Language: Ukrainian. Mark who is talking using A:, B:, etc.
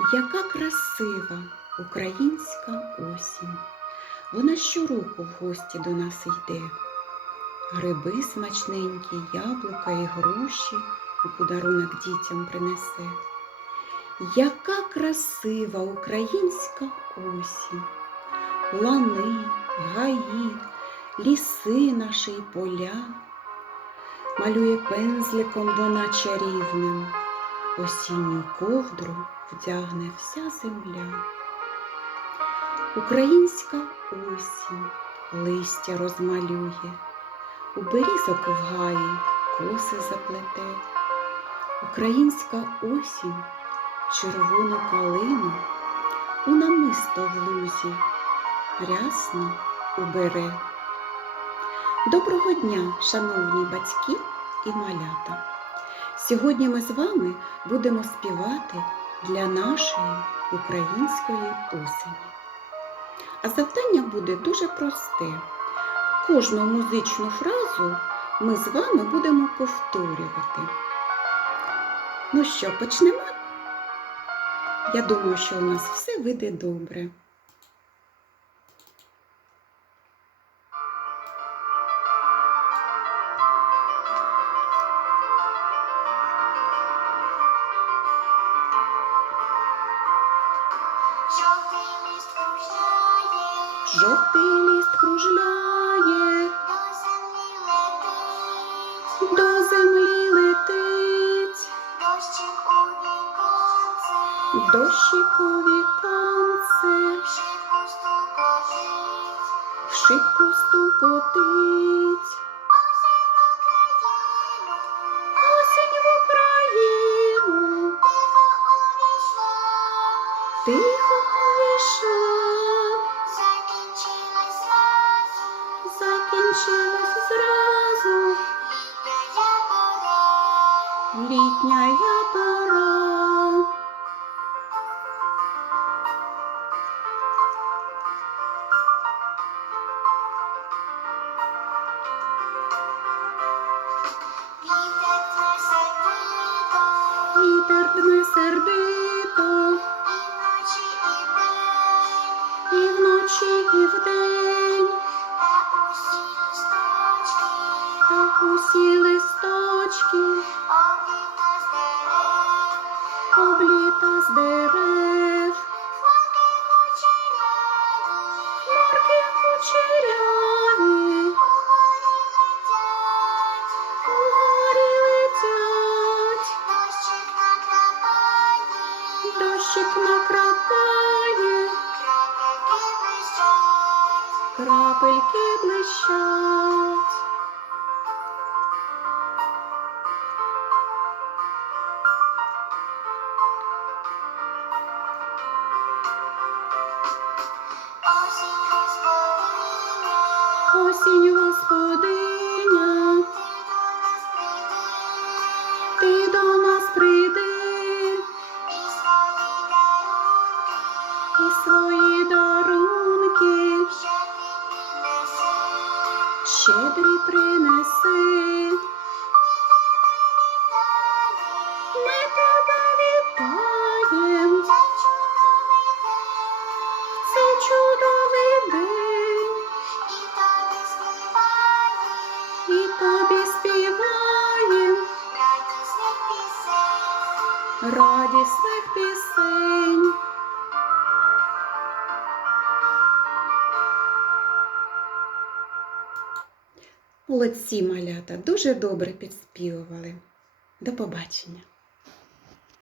A: Яка красива українська осінь. Вона щороку в гості до нас йде. Гриби смачненькі, яблука і груші у подарунок дітям принесе. Яка красива українська осінь, лани, гаї, ліси наші поля, малює пензликом вона чарівним, осінню ковдру вдягне вся земля. Українська осінь листя розмалює, у берізок в гаї коси заплете. Українська осінь червону калину у намисто в лузі рясно убере. Доброго дня, шановні батьки і малята! Сьогодні ми з вами будемо співати для нашої української осені. А завдання буде дуже просте. Кожну музичну фразу ми з вами будемо повторювати. Ну що, почнемо? Я думаю, що у нас все вийде добре.
B: Жовтий
A: ліст кружляє,
B: до землі летить, дощик у віконце,
A: в шибку стукотить. Дме сердито,
B: і вночі, і вдень,
A: і вдень,
B: та усі листочки.
A: Та усі листочки
B: обліта з дерев, Осінь господиня, ти до нас прийди, і свої дарунки
A: дарунки
B: щедрі принеси.
A: Радісних пісень. Молодці малята дуже добре підспівували. До побачення.